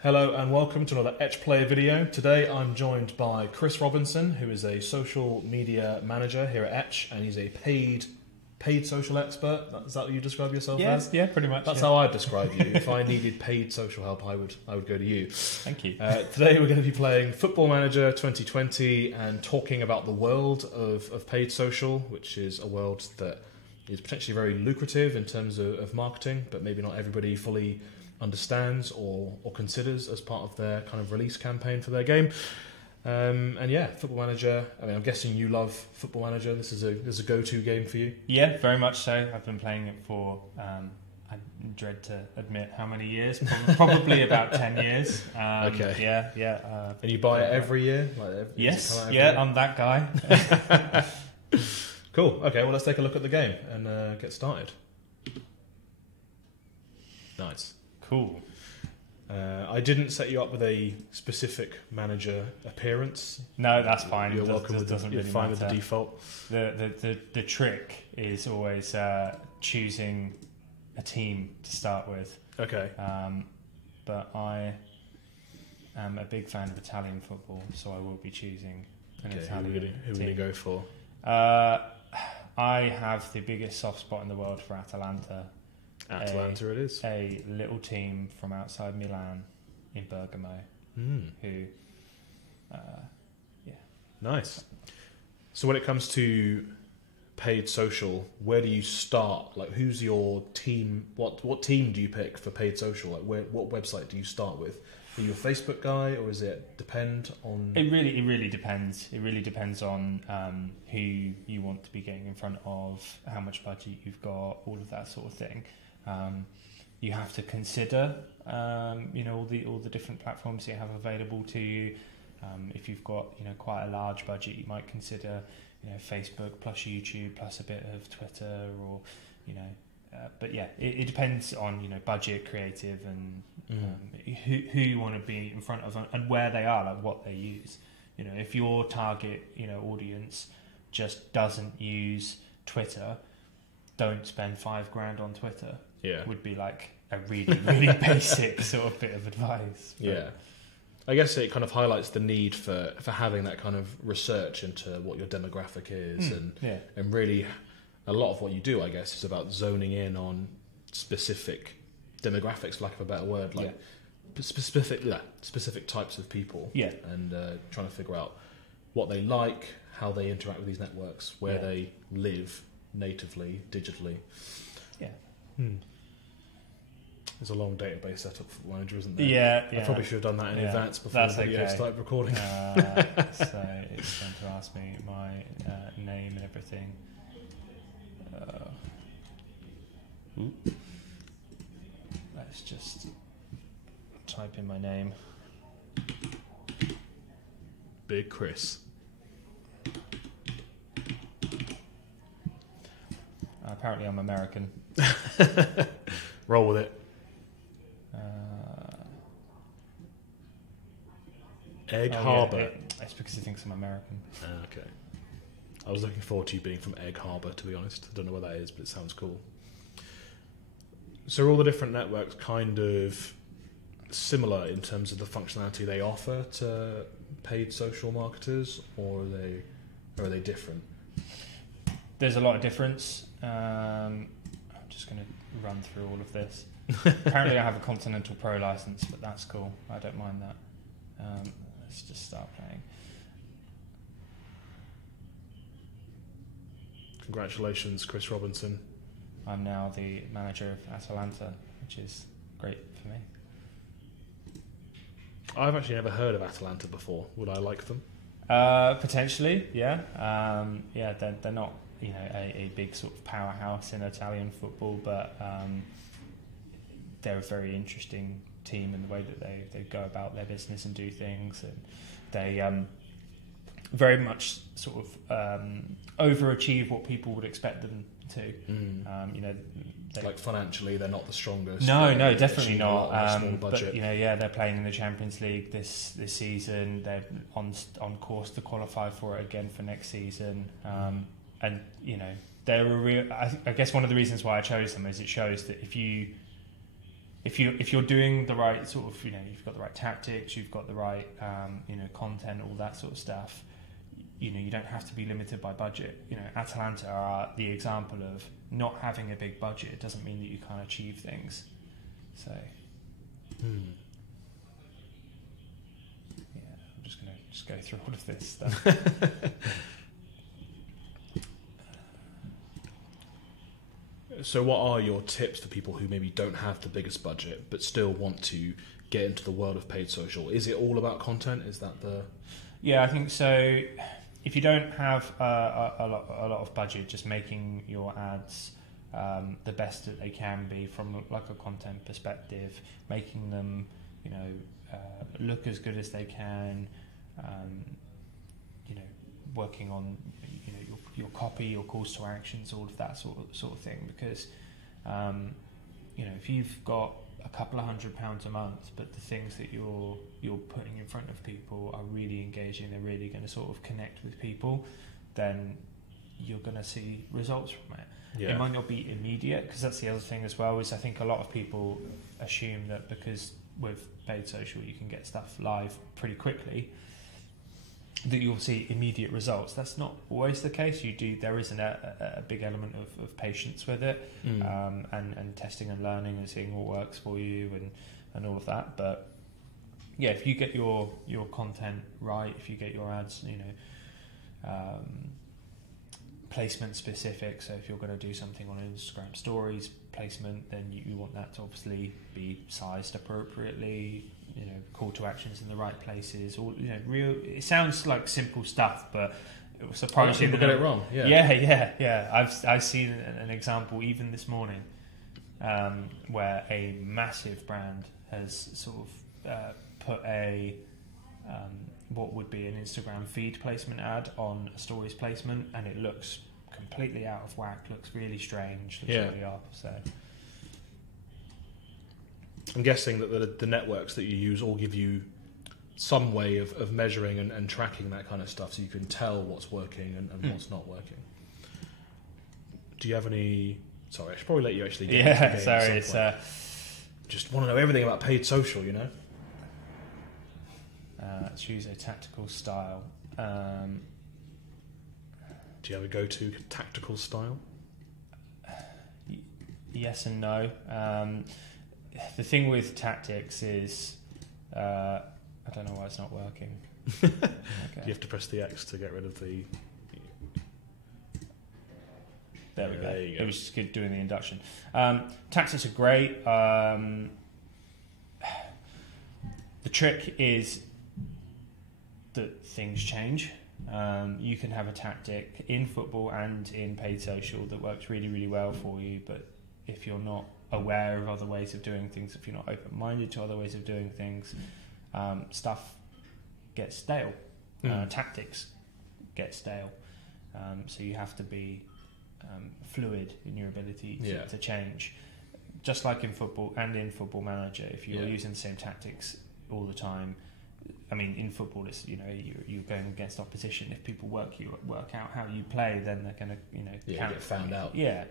Hello and welcome to another Etch Player video. Today I'm joined by Chris Robinson, who is a social media manager here at Etch, and he's a paid social expert. Is that what you describe yourself as? Yeah, pretty much. That's how I'd describe you. If I needed paid social help, I would go to you. Thank you. Today we're going to be playing Football Manager 2020 and talking about the world of paid social, which is a world that is potentially very lucrative in terms of marketing, but maybe not everybody fully understands or considers as part of their kind of release campaign for their game. And yeah, Football Manager. I mean, I'm guessing you love Football Manager. This is a go-to game for you. Yeah, very much so. I've been playing it for I dread to admit how many years. Probably about 10 years. Okay. Yeah. And you buy it every year? Yes. Yeah, I'm that guy. Cool. Okay. Well, let's take a look at the game and get started. Nice. Cool. I didn't set you up with a specific manager appearance. No, that's fine. You're welcome. You're fine with the default. The trick is always choosing a team to start with. Okay. But I am a big fan of Italian football, so I will be choosing an Italian team. Who are you going to go for? I have the biggest soft spot in the world for Atalanta. Atalanta it is. A little team from outside Milan in Bergamo who, Nice. So when it comes to paid social, where do you start? Like, who's your team? What team do you pick for paid social? Like, what website do you start with? Are you a Facebook guy, or does it depend on? It really depends. It really depends on who you want to be getting in front of, how much budget you've got, all of that sort of thing. You have to consider, all the different platforms you have available to you. If you've got, quite a large budget, you might consider, Facebook plus YouTube plus a bit of Twitter, or, but yeah, it depends on, budget, creative, and who you want to be in front of and where they are, like what they use. If your target, audience just doesn't use Twitter, don't spend $5,000 on Twitter. Yeah, would be like a really basic sort of bit of advice. But yeah, I guess it kind of highlights the need for having that kind of research into what your demographic is, and really a lot of what you do, I guess, is about zoning in on specific demographics, for lack of a better word, like specific types of people. Yeah, and trying to figure out what they like, how they interact with these networks, where they live natively, digitally. Yeah. There's a long database setup for Manager, isn't there? Yeah. I probably should have done that in advance before the video started recording. So it's going to ask me my name and everything. Let's just type in my name. Big Chris. Apparently I'm American. Roll with it. Egg Harbor. Yeah, it's because he thinks I'm American. Okay. I was looking forward to you being from Egg Harbor, to be honest. I don't know what that is, but it sounds cool. So are all the different networks kind of similar in terms of the functionality they offer to paid social marketers, or are they different? There's a lot of difference. I'm just going to run through all of this. Apparently I have a Continental Pro license, but that's cool. I don't mind that. Let's just start playing. Congratulations, Chris Robinson. I'm now the manager of Atalanta, which is great for me. I've actually never heard of Atalanta before. Would I like them? Potentially, yeah. They're not, a big sort of powerhouse in Italian football, but they're a very interesting team in the way that they go about their business and do things, and they very much sort of overachieve what people would expect them to. Like financially, they're not the strongest. No, definitely not. Small budget. But they're playing in the Champions League this season. They're on course to qualify for it again for next season. And they're a real. I guess one of the reasons why I chose them is it shows that if you if you're doing the right sort of, you've got the right tactics, you've got the right content, all that sort of stuff. You don't have to be limited by budget. Atalanta are the example of not having a big budget. It doesn't mean that you can't achieve things. So, yeah, I'm just going to go through all of this stuff. So what are your tips for people who maybe don't have the biggest budget but still want to get into the world of paid social? Is it all about content? Is that the... Yeah, I think so. If you don't have a lot of budget, just making your ads the best that they can be from like a content perspective, making them look as good as they can, working on your copy, your calls to actions, all of that sort of thing. Because if you've got a couple of £100 a month, but the things that you're putting in front of people are really engaging, they're really going to sort of connect with people, then you're going to see results from it. Yeah. It might not be immediate, because that's the other thing as well, is I think a lot of people assume that because with paid social you can get stuff live pretty quickly, that you'll see immediate results. That's not always the case. There is a big element of patience with it, and testing and learning and seeing what works for you and all of that. But yeah, if you get your content right, if you get your ads, placement specific. So if you're going to do something on Instagram stories placement, then you want that to obviously be sized appropriately. Call to actions in the right places. Or real. It sounds like simple stuff, but it was surprising. People get it wrong. Yeah. I've seen an example even this morning, where a massive brand has sort of put a what would be an Instagram feed placement ad on a stories placement, and it looks completely out of whack. Looks really strange. Looks really off. So. I'm guessing that the networks that you use all give you some way of measuring and tracking that kind of stuff, so you can tell what's working and what's not working. Do you have any... Sorry, I should probably let you actually get into the game. Sorry, it's... Just want to know everything about paid social, Choose a tactical style. Do you have a go-to tactical style? Yes and no. The thing with tactics is, I don't know why it's not working. Okay. You have to press the X to get rid of the... There we go. There you go. It was just good doing the induction. Tactics are great. The trick is that things change. You can have a tactic in football and in paid social that works really, really well for you, but if you're not aware of other ways of doing things, if you're not open-minded to other ways of doing things, stuff gets stale. Tactics get stale. So you have to be fluid in your ability to change. Just like in football and in Football Manager, if you're using the same tactics all the time, I mean, in football, it's you're going against opposition. If people work out how you play, then they're going to get found out. Yeah.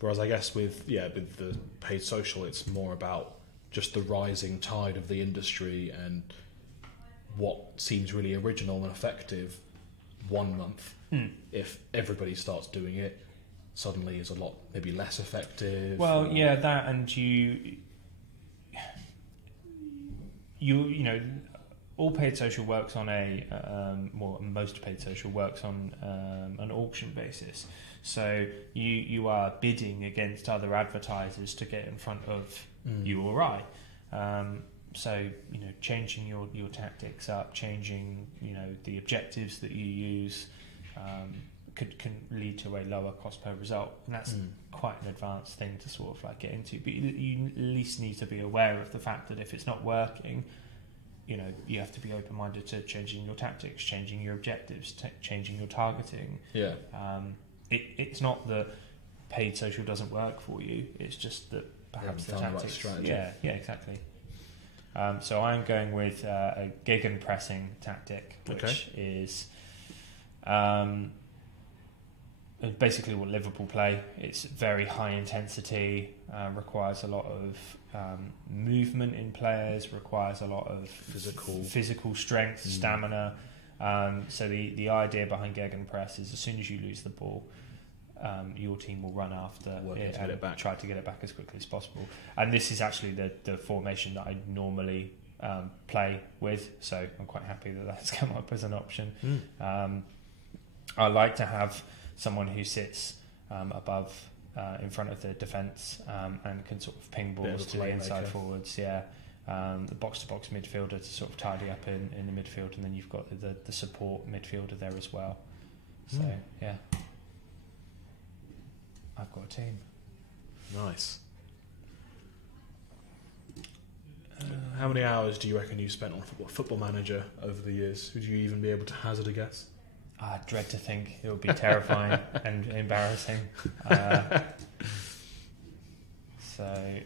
Whereas I guess with the paid social, it's more about just the rising tide of the industry and what seems really original and effective one month. If everybody starts doing it, suddenly is a lot maybe less effective. Well, yeah, that, and you know, all paid social works on most paid social works on an auction basis. So you are bidding against other advertisers to get in front of you or I. So changing your tactics up, changing the objectives that you use can lead to a lower cost per result, and that's quite an advanced thing to sort of like get into. But you at least need to be aware of the fact that if it's not working, you have to be open-minded to changing your tactics, changing your objectives, changing your targeting. Yeah. It's not that paid social doesn't work for you. It's just that perhaps the tactics. Right strategy. Yeah, exactly. So I'm going with a gegenpressing tactic, which is basically what Liverpool play. It's very high intensity, requires a lot of movement in players, requires a lot of physical strength, stamina. So the idea behind Gegenpress is as soon as you lose the ball, your team will run after it and try to get it back as quickly as possible. And this is actually the formation that I normally play with, so I'm quite happy that that's come up as an option. I like to have someone who sits above, in front of the defence, and can sort of ping balls to the inside forwards. The box-to-box midfielder to sort of tidy up in the midfield, and then you've got the support midfielder there as well. So I've got a team. Nice. How many hours do you reckon you spent on Football Manager over the years? Would you even be able to hazard a guess? I dread to think. It would be terrifying and embarrassing. So,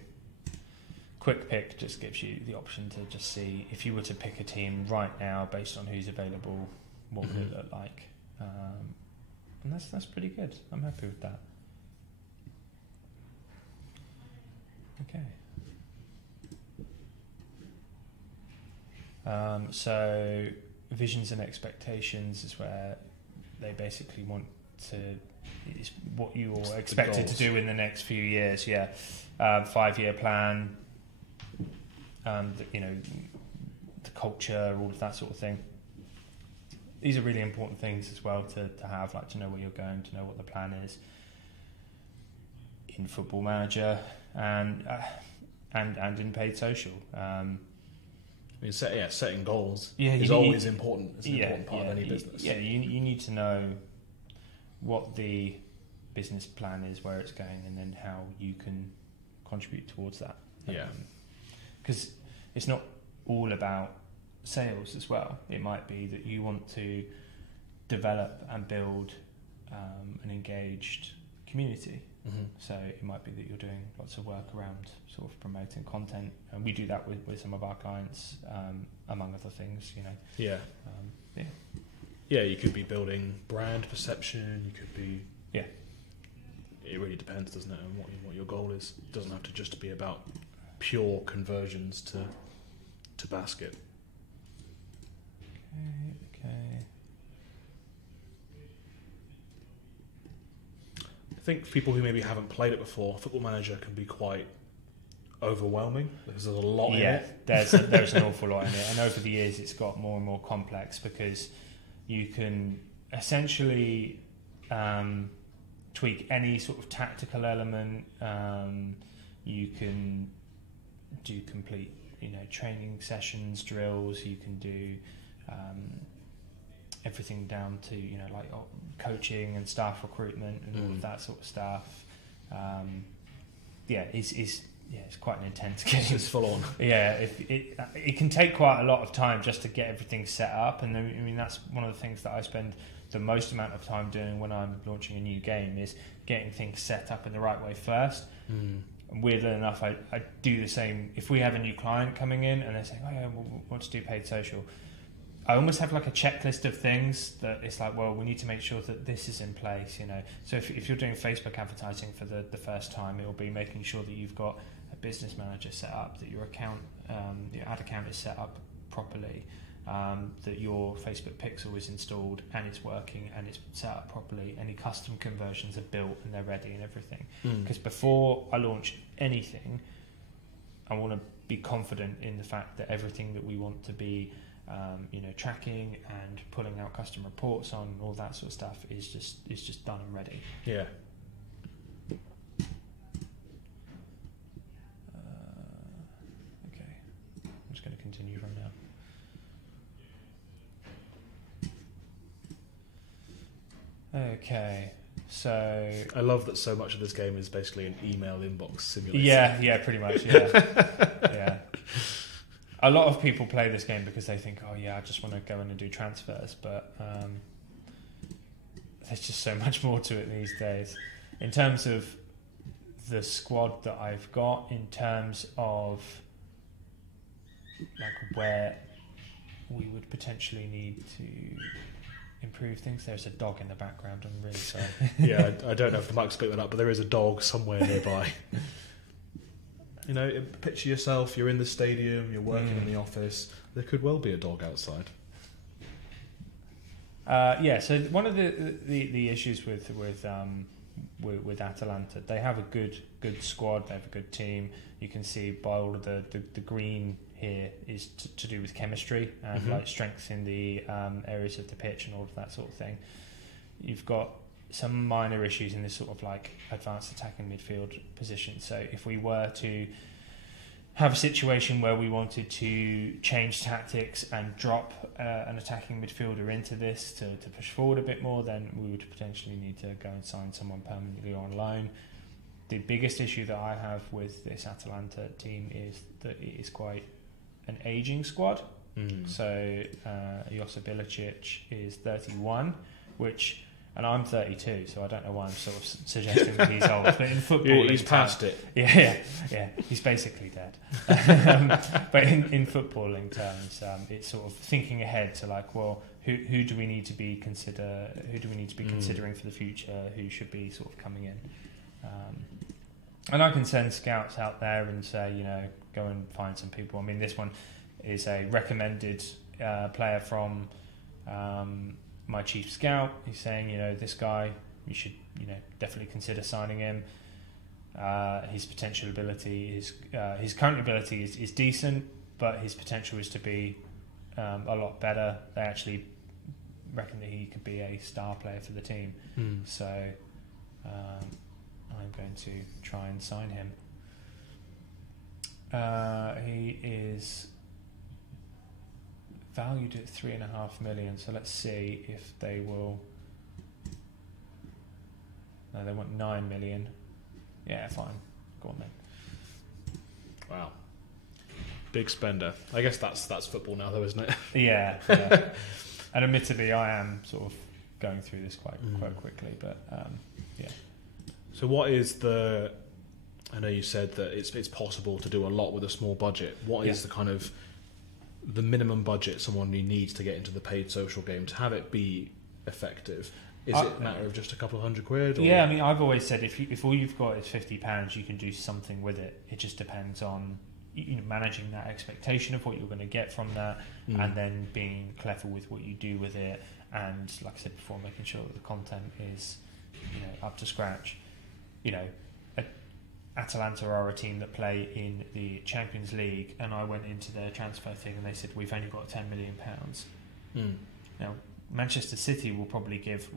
Quick Pick just gives you the option to just see if you were to pick a team right now based on who's available, what would it look like? And that's pretty good. I'm happy with that. Okay. So visions and expectations is where they basically want to, is what you're expected to do in the next few years. 5-year plan, the culture, all of that sort of thing. These are really important things as well to have, like to know where you're going, to know what the plan is in Football Manager and in paid social. Setting goals is always important. It's an important part of any business. You need to know what the business plan is, where it's going, and then how you can contribute towards that. Because it's not all about sales as well. It might be that you want to develop and build an engaged community. So it might be that you're doing lots of work around sort of promoting content, and we do that with some of our clients, among other things. You could be building brand perception. You could be It really depends, doesn't it, on what your goal is. It doesn't have to just be about pure conversions to basket. Okay. I think for people who maybe haven't played it before, Football Manager can be quite overwhelming because there's a lot in it. There's an awful lot in it, and over the years it's got more and more complex because you can essentially tweak any sort of tactical element. You can do complete, training sessions, drills. You can do everything down to coaching and staff recruitment and all of that sort of stuff. It's quite an intense game. It's full on. It can take quite a lot of time just to get everything set up, and that's one of the things that I spend the most amount of time doing when I'm launching a new game is getting things set up in the right way first. And weirdly enough, I do the same if we have a new client coming in and they're saying, we want to do paid social. I almost have like a checklist of things that it's like, well, we need to make sure that this is in place, So if you're doing Facebook advertising for the first time, it will be making sure that you've got a business manager set up, that your account, your ad account is set up properly, that your Facebook pixel is installed and it's working and it's set up properly. Any custom conversions are built and they're ready and everything. Because before I launch anything, I want to be confident in the fact that everything that we want to be tracking and pulling out custom reports on all that sort of stuff is just done and ready. Okay, I'm just going to continue from now. Okay, so I love that so much of this game is basically an email inbox simulator. Yeah, pretty much. Yeah. A lot of people play this game because they think, I just want to go in and do transfers, but there's just so much more to it these days. In terms of the squad that I've got, in terms of like where we would potentially need to improve things. There's a dog in the background. I'm really sorry. Yeah, I don't know if the mic's picked that up, but there is a dog somewhere nearby. You know, picture yourself, you're in the stadium, you're working in the office, there could well be a dog outside. So one of the issues with Atalanta, they have a good squad, they have a good team. You can see by all of the green here is to do with chemistry and like strength in the areas of the pitch and all of that sort of thing. You've got some minor issues in this sort of like advanced attacking midfield position. So if we were to have a situation where we wanted to change tactics and drop an attacking midfielder into this to push forward a bit more, then we would potentially need to go and sign someone permanently on loan. The biggest issue that I have with this Atalanta team is that it is quite an ageing squad. So Josip Ilicic is 31, and I'm 32, so I don't know why I'm sort of suggesting that he's old. But in football, he's past it. Yeah, he's basically dead. But in footballing terms, it's sort of thinking ahead to like, well, who do we need to be considering for the future? Who should be sort of coming in? And I can send scouts out there and say, you know, go and find some people. I mean, this one is a recommended player from my chief scout. He's saying, you know, this guy, you should, you know, definitely consider signing him. His potential ability his current ability is decent, but his potential is to be a lot better. They actually reckon that he could be a star player for the team. So I'm going to try and sign him. He is valued at 3.5 million. So let's see if they will. No, they want 9 million. Yeah, fine. Go on then. Wow, big spender. I guess that's football now, though, isn't it? Yeah. And admittedly, I am sort of going through this quite quickly, but yeah. So what is the? I know you said that it's possible to do a lot with a small budget. What is the kind of the minimum budget someone needs to get into the paid social game to have it be effective? Is it a matter of just a couple of £100? Or? Yeah, I mean, I've always said if all you've got is £50, you can do something with it. It just depends on managing that expectation of what you're going to get from that, and then being clever with what you do with it. And like I said before, making sure that the content is up to scratch. Atalanta are a team that play in the Champions League, and I went into their transfer thing and they said we've only got £10 million. Now Manchester City will probably give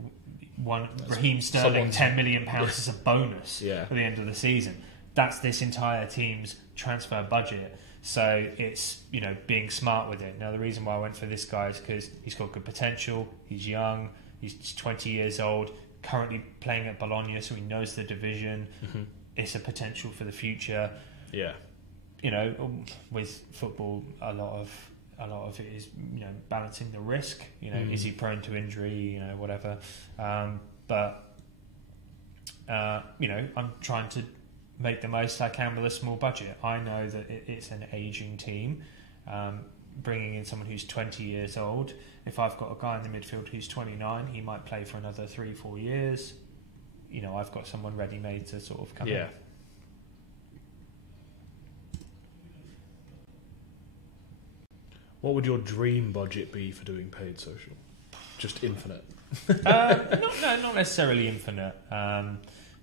Raheem Sterling £10 million as a bonus at the end of the season. That's this entire team's transfer budget. So it's being smart with it. Now the reason why I went for this guy is because he's got good potential. He's young. He's 20 years old. Currently playing at Bologna, so he knows the division. It's a potential for the future. Yeah. With football, a lot of it is balancing the risk. Is he prone to injury? Whatever. But I'm trying to make the most I can with a small budget. I know that it's an aging team. Bringing in someone who's 20 years old. If I've got a guy in the midfield who's 29, he might play for another 3-4 years. I've got someone ready-made to sort of come in. What would your dream budget be for doing paid social? Just infinite? Not necessarily infinite.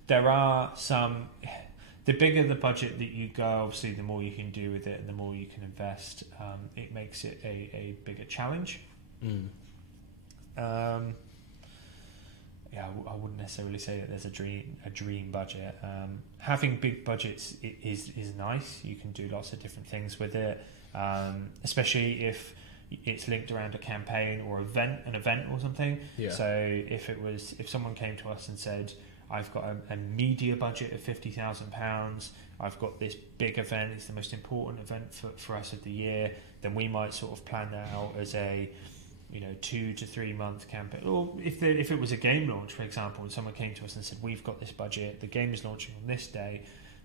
There are some... The bigger the budget that you go, obviously, the more you can do with it and the more you can invest. It makes it a bigger challenge. I wouldn't necessarily say that there's a dream budget. Having big budgets is nice. You can do lots of different things with it, especially if it's linked around a campaign or an event or something. So if someone came to us and said, I've got a media budget of £50,000. I've got this big event. It's the most important event for us of the year. Then we might sort of plan that out as a 2 to 3 month campaign. Or if it was a game launch, for example, and someone came to us and said, we've got this budget. The game is launching on this day.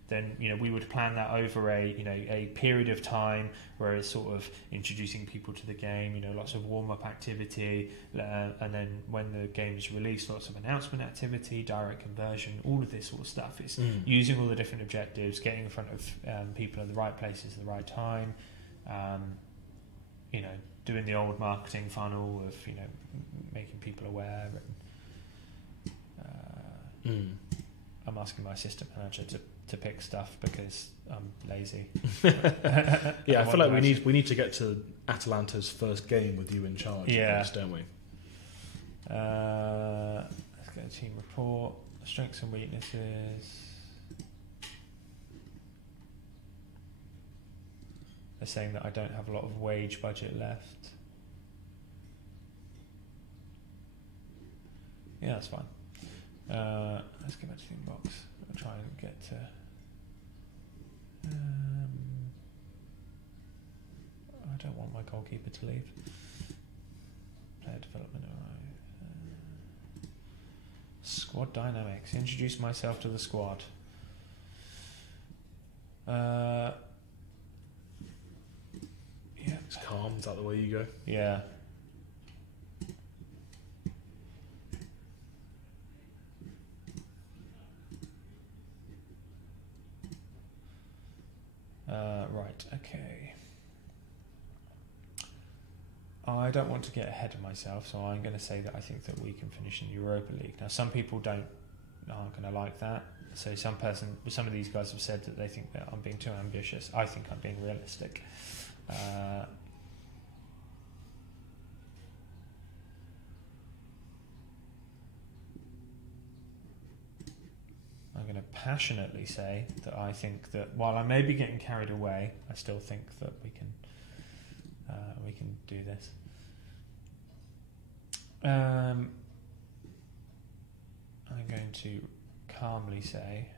then we would plan that over a period of time where it's sort of introducing people to the game, lots of warm-up activity, and then when the game is released, lots of announcement activity, direct conversion, all of this sort of stuff. It's using all the different objectives, getting in front of people at the right places at the right time, doing the old marketing funnel of making people aware. And, I'm asking my assistant manager to pick stuff because I'm lazy. Yeah, I feel like we need to get to Atalanta's first game with you in charge. Yeah, least, don't we? Let's get a team report. Strengths and weaknesses. They're saying that I don't have a lot of wage budget left. Yeah, that's fine. Let's get back to the inbox. I'll try and get to. I don't want my goalkeeper to leave. Player development. Squad dynamics. Introduce myself to the squad. Yeah. It's calm. Is that the way you go? Yeah. Right, okay. I don't want to get ahead of myself, so I'm going to say that I think that we can finish in Europa League. Now, some people aren't going to like that. So some of these guys have said that they think that I'm being too ambitious. I think I'm being realistic. I'm going to passionately say that I think that while I may be getting carried away, I still think that we can do this. I'm going to calmly say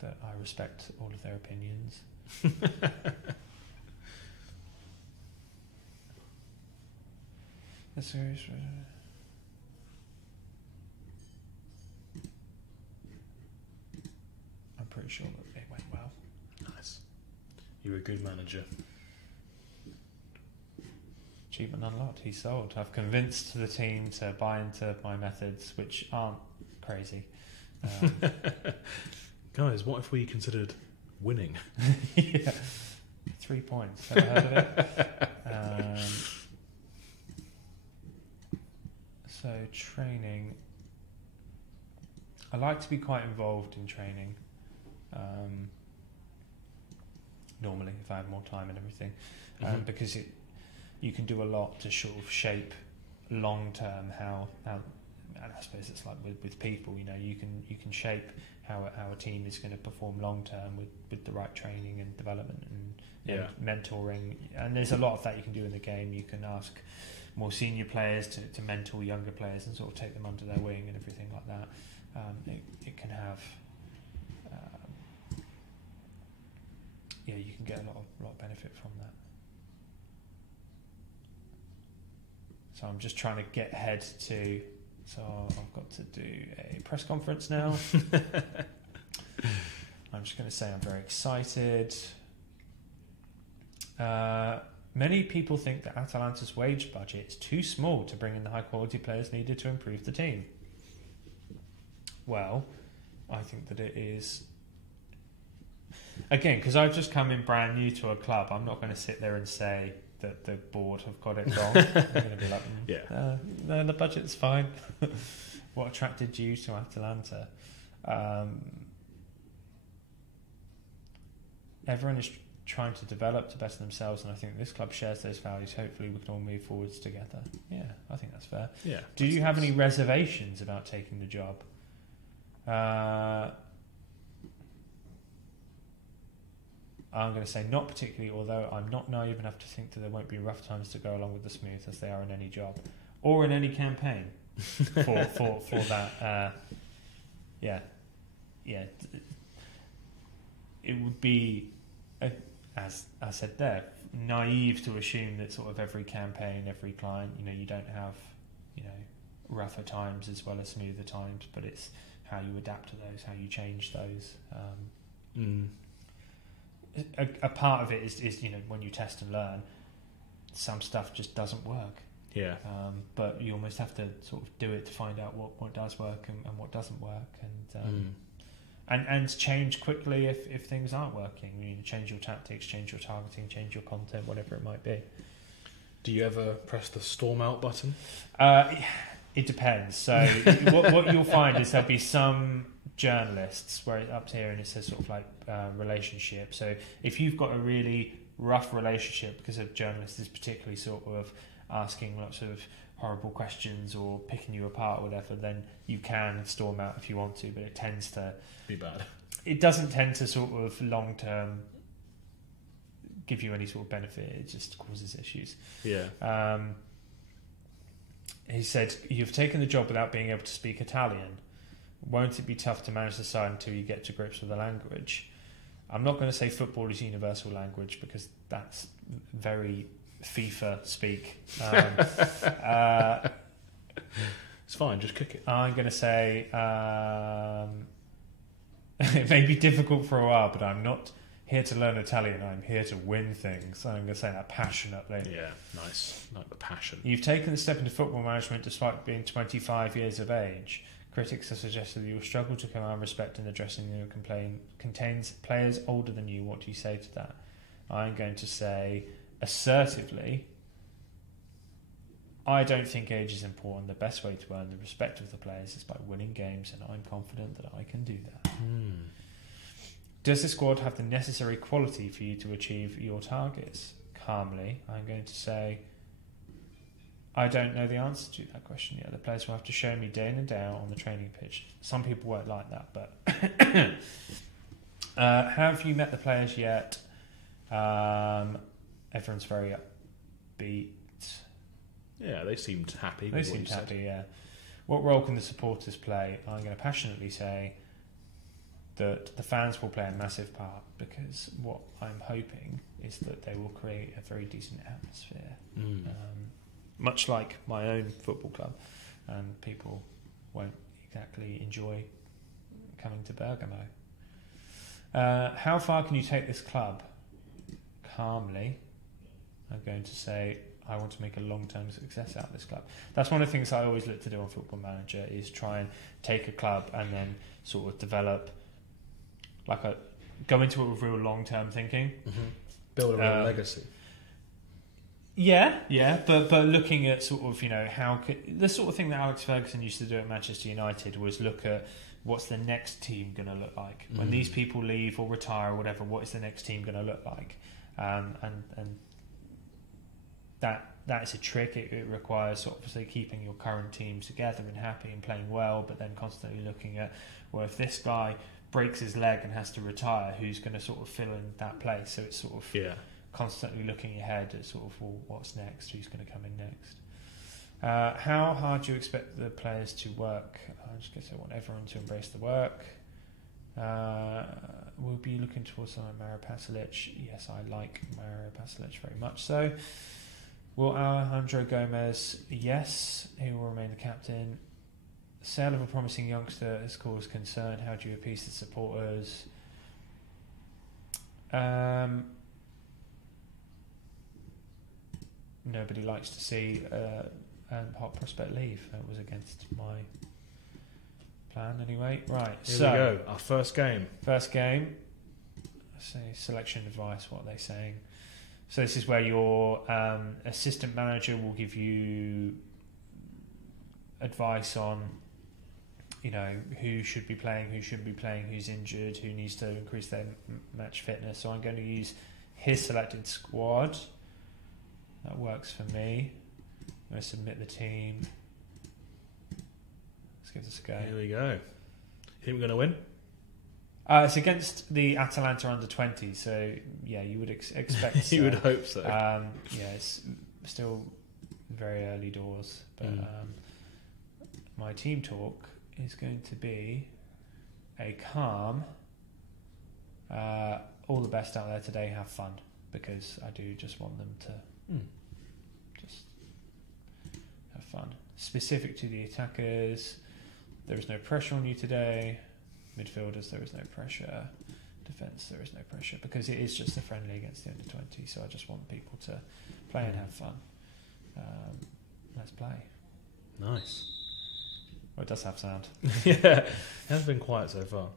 that I respect all of their opinions. That's serious. I'm pretty sure that it went well. Nice. You're a good manager. Achievement unlocked. He's sold. I've convinced the team to buy into my methods, which aren't crazy. Guys, what if we considered winning? Yeah. 3 points. Ever heard of it? So training. I like to be quite involved in training. Normally, if I have more time and everything, because you can do a lot to sort of shape long term how and I suppose it's like with people, you can shape how a team is going to perform long term with the right training and development and mentoring, and there's a lot of that you can do in the game. You can ask more senior players to mentor younger players and sort of take them under their wing and everything like that. It can have you can get a lot of benefit from that. So I'm just trying to get ahead to. So I've got to do a press conference now. I'm just going to say I'm very excited. Many people think that Atalanta's wage budget is too small to bring in the high quality players needed to improve the team. Well, I think that it is. Again, because I've just come in brand new to a club, I'm not going to sit there and say that the board have got it wrong. I'm going to be like, no, the budget's fine. What attracted you to Atalanta? Everyone is trying to develop to better themselves, and I think this club shares those values. Hopefully we can all move forwards together. Yeah, I think that's fair. Yeah. Do you have any reservations about taking the job? I'm going to say not particularly, although I'm not naive enough to think that there won't be rough times to go along with the smooth, as they are in any job or in any campaign for that. It would be, as I said there, naive to assume that sort of every campaign, every client, you don't have, rougher times as well as smoother times, but it's how you adapt to those, how you change those. a part of it is when you test and learn, some stuff just doesn't work. Yeah. But you almost have to sort of do it to find out what does work and what doesn't work, and change quickly if things aren't working. You change your tactics, change your targeting, change your content, whatever it might be. Do you ever press the storm out button? It depends. So what you'll find is there'll be some journalists where it's up here and it says sort of like relationship. So if you've got a really rough relationship because a journalist is particularly sort of asking lots of horrible questions or picking you apart or whatever, then you can storm out if you want to, but it tends to be bad. It doesn't tend to sort of long term give you any sort of benefit. It just causes issues. Yeah. He said, "You've taken the job without being able to speak Italian. Won't it be tough to manage the side until you get to grips with the language?" I'm not going to say football is universal language because that's very FIFA speak. It's fine, just cook it. I'm going to say it may be difficult for a while, but I'm not here to learn Italian. I'm here to win things. I'm going to say that passionately. Yeah, nice. Like the passion. You've taken the step into football management despite being 25 years of age. Critics have suggested that you'll struggle to command respect in the dressing room contains players older than you. What do you say to that? I'm going to say assertively, I don't think age is important. The best way to earn the respect of the players is by winning games, and I'm confident that I can do that. Does the squad have the necessary quality for you to achieve your targets? Calmly, I'm going to say, I don't know the answer to that question yet. The players will have to show me day in and day out on the training pitch. Some people won't like that, but have you met the players yet? Everyone's very upbeat. Yeah, they seemed happy. They seemed happy, yeah. What role can the supporters play? I'm going to passionately say that the fans will play a massive part, because what I'm hoping is that they will create a very decent atmosphere. Much like my own football club, and people won't exactly enjoy coming to Bergamo. How far can you take this club? Calmly, I'm going to say I want to make a long-term success out of this club. That's one of the things I always look to do on Football Manager, is try and take a club and then sort of develop, go into it with real long-term thinking. Build a real legacy. Yeah, but looking at sort of, the sort of thing that Alex Ferguson used to do at Manchester United was look at what's the next team going to look like when these people leave or retire or whatever. What is the next team going to look like? And that is a trick. It requires obviously keeping your current team together and happy and playing well, but then constantly looking at, well, if this guy breaks his leg and has to retire, who's going to sort of fill in that place? So it's sort of constantly looking ahead at sort of, well, what's next? Who's going to come in next? How hard do you expect the players to work? I'm just going to say I want everyone to embrace the work. We'll be looking towards someone like Mario Pasalic. Yes, I like Mario Pasalic very much so. Will Alejandro Gomez? Yes, he will remain the captain. Sale of a promising youngster has caused concern. How do you appease the supporters? Nobody likes to see a hot prospect leave. That was against my plan anyway. Right, Here we go. Our first game. Let's say selection advice. What are they saying? So this is where your assistant manager will give you advice on, who should be playing, who shouldn't be playing, who's injured, who needs to increase their match fitness. So I'm going to use his selected squad. That works for me. I'm going to submit the team. Let's give this a go. Here we go. Think we're going to win? It's against the Atalanta under 20, so yeah, you would expect so. You would hope so. It's still very early doors, but my team talk is going to be a calm, all the best out there today, have fun, because I do just want them to just have fun. Specific to the attackers, there is no pressure on you today. Midfielders, there is no pressure. defence, there is no pressure because it is just a friendly against the under 20. So I just want people to play and have fun. Let's play. Nice. Well, it does have sound. Yeah, it has been quiet so far.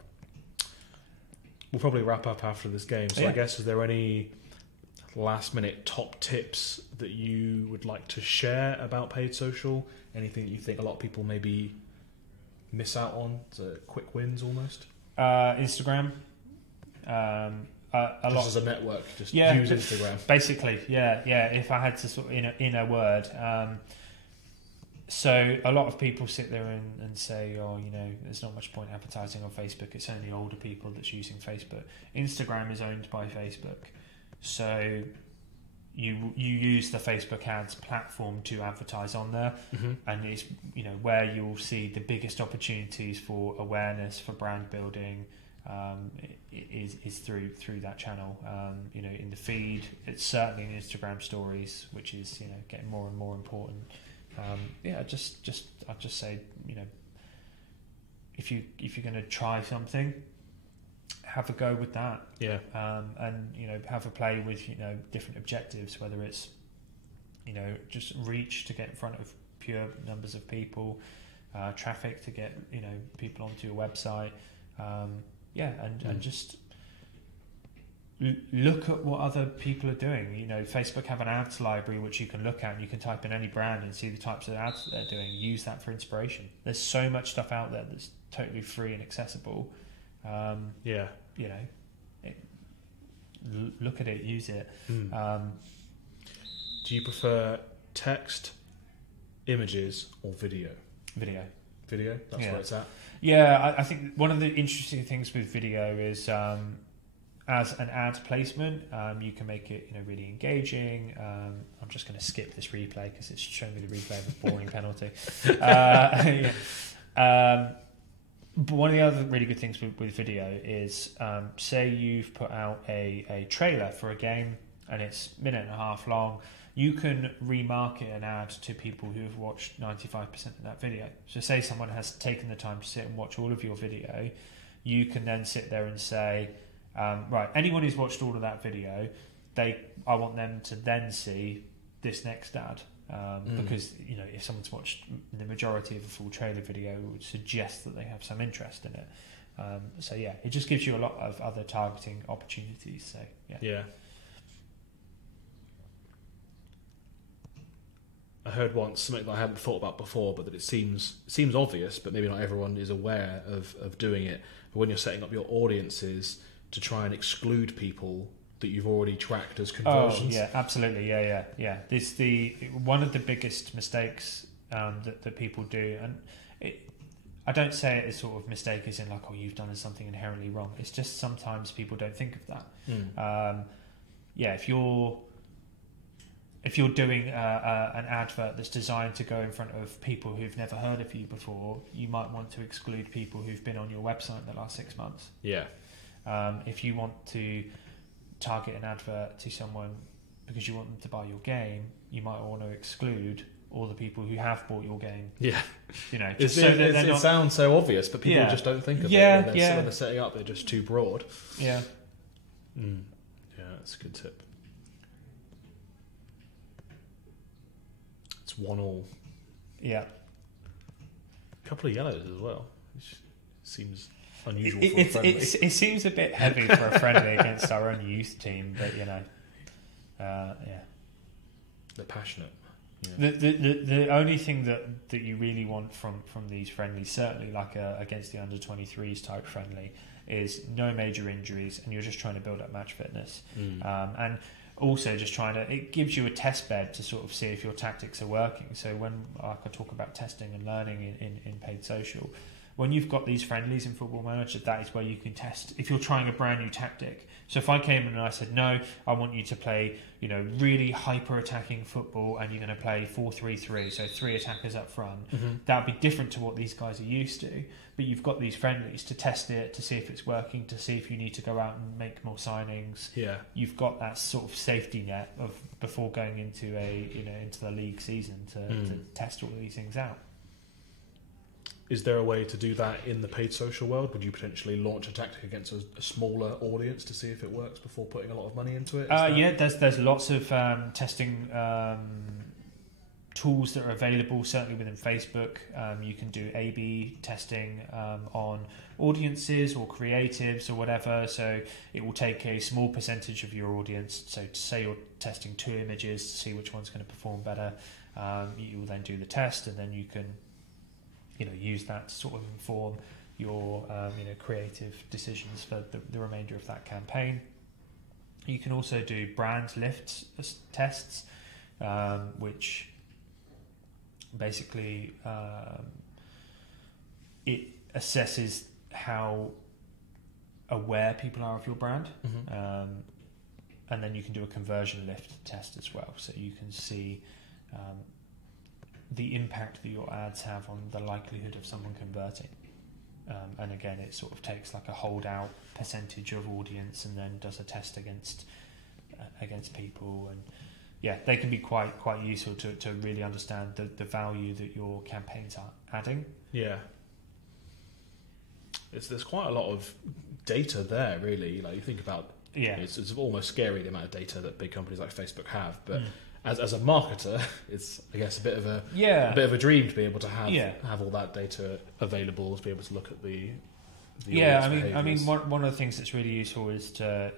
We'll probably wrap up after this game. So I guess, is there any last minute top tips that you would like to share about paid social? Anything that you think a lot of people maybe miss out on? So quick wins almost? Instagram. A lot as a network, just use Instagram. Basically, yeah. If I had to sort of in a word, so a lot of people sit there and say, oh, there's not much point advertising on Facebook. It's only older people that's using Facebook. Instagram is owned by Facebook, so you use the Facebook ads platform to advertise on there, and it's where you'll see the biggest opportunities for awareness, for brand building. Is through that channel. In the feed, it's certainly in Instagram stories, which is getting more and more important. I'd just say, if you're going to try something, have a go with that. Yeah. And have a play with different objectives, whether it's just reach to get in front of pure numbers of people, traffic to get people onto your website. And just look at what other people are doing. Facebook have an ads library which you can look at, and you can type in any brand and see the types of ads that they're doing. Use that for inspiration. There's so much stuff out there that's totally free and accessible. Look at it, use it. Do you prefer text, images, or video? Video. That's where it's at. Yeah, I think one of the interesting things with video is as an ad placement, you can make it really engaging. I'm just going to skip this replay because it's showing me the replay of a boring penalty. But one of the other really good things with video is, say you've put out a trailer for a game and it's a minute and a half long. You can remarket an ad to people who have watched 95% of that video. So say someone has taken the time to sit and watch all of your video, you can then sit there and say, right, anyone who's watched all of that video, I want them to then see this next ad. Because if someone's watched the majority of a full trailer video, it would suggest that they have some interest in it. It just gives you a lot of other targeting opportunities. So yeah. I heard once something that I hadn't thought about before, but that it seems obvious, but maybe not everyone is aware of doing it. But when you're setting up your audiences to try and exclude people that you've already tracked as conversions. Oh, yeah, absolutely. Yeah. This one of the biggest mistakes that people do, and I don't say it as sort of mistake as in like, oh, you've done something inherently wrong. It's just sometimes people don't think of that. If you're doing an advert that's designed to go in front of people who've never heard of you before, you might want to exclude people who've been on your website in the last 6 months. Yeah. If you want to target an advert to someone because you want them to buy your game, you might want to exclude all the people who have bought your game. Yeah. It sounds so obvious, but people just don't think of it. When they're setting up, they're just too broad. Yeah. Yeah, that's a good tip. It's 1-1. Yeah. A couple of yellows as well, which seems unusual for a friendly. It seems a bit heavy for a friendly against our own youth team, but they're passionate. Yeah. The only thing that you really want from these friendlies, certainly like against the under 23s type friendly, is no major injuries, and you're just trying to build up match fitness, and also just it gives you a test bed to sort of see if your tactics are working. So when I talk about testing and learning in paid social, when you've got these friendlies in Football Manager, that is where you can test if you're trying a brand new tactic. So if I came in and I said, no, I want you to play, really hyper-attacking football, and you're going to play 4-3-3, so 3 attackers up front, that would be different to what these guys are used to. But you've got these friendlies to test it, to see if it's working, to see if you need to go out and make more signings. Yeah, you've got that sort of safety net of before going into into the league season to test all of these things out. is there a way to do that in the paid social world? Would you potentially launch a tactic against a smaller audience to see if it works before putting a lot of money into it? Yeah, there's lots of testing tools that are available, certainly within Facebook. You can do A/B testing on audiences or creatives or whatever. So it will take a small percentage of your audience. So say you're testing 2 images to see which one's going to perform better. You will then do the test, and then you can use that to sort of inform your creative decisions for the remainder of that campaign. You can also do brand lift tests, which basically it assesses how aware people are of your brand, and then you can do a conversion lift test as well, so you can see the impact that your ads have on the likelihood of someone converting. And again, it sort of takes like a holdout percentage of audience and then does a test against people, and yeah, they can be quite useful to really understand the value that your campaigns are adding. Yeah, there's quite a lot of data there, really. Like you think about, it's almost scary the amount of data that big companies like Facebook have, but. As a marketer, it's I guess a bit of a dream to be able to have all that data available, to be able to look at the I mean one of the things that's really useful is the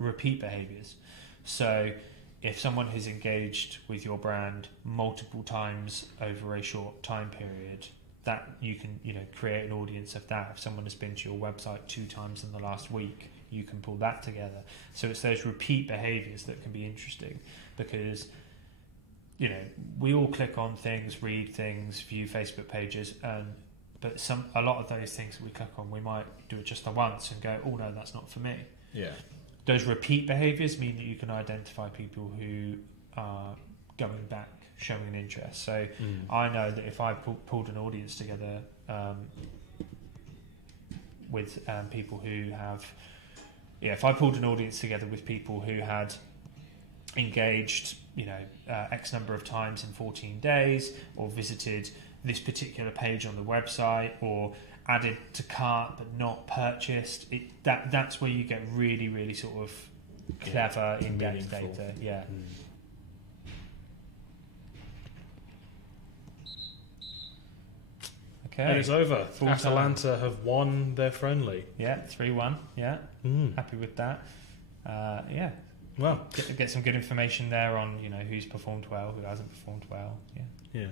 repeat behaviors. So if someone has engaged with your brand multiple times over a short time period, that you can create an audience of that. If someone has been to your website 2 times in the last week, you can pull that together. So it's those repeat behaviours that can be interesting, because we all click on things, read things, view Facebook pages, but a lot of those things that we click on, we might do it just the once and go, oh no, that's not for me. Yeah. Those repeat behaviours mean that you can identify people who are going back, showing an interest. So I know that if I pulled an audience together with people who have, if I pulled an audience together with people who had engaged, X number of times in 14 days, or visited this particular page on the website, or added to cart but not purchased, that's where you get really, really sort of clever, in-depth data. Yeah. Okay. And it's over. Atalanta have won their friendly. Yeah, 3-1. Yeah, happy with that. Yeah. Well, get some good information there on who's performed well, who hasn't performed well. Yeah.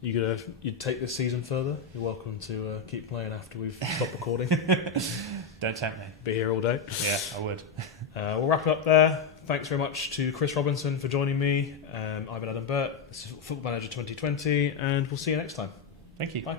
You'd take this season further? You're welcome to keep playing after we've stopped recording. Don't tempt me. Be here all day. Yeah, I would. We'll wrap it up there. Thanks very much to Chris Robinson for joining me. I've been Adam Burt. This is Football Manager 2020, and we'll see you next time. Thank you. Bye.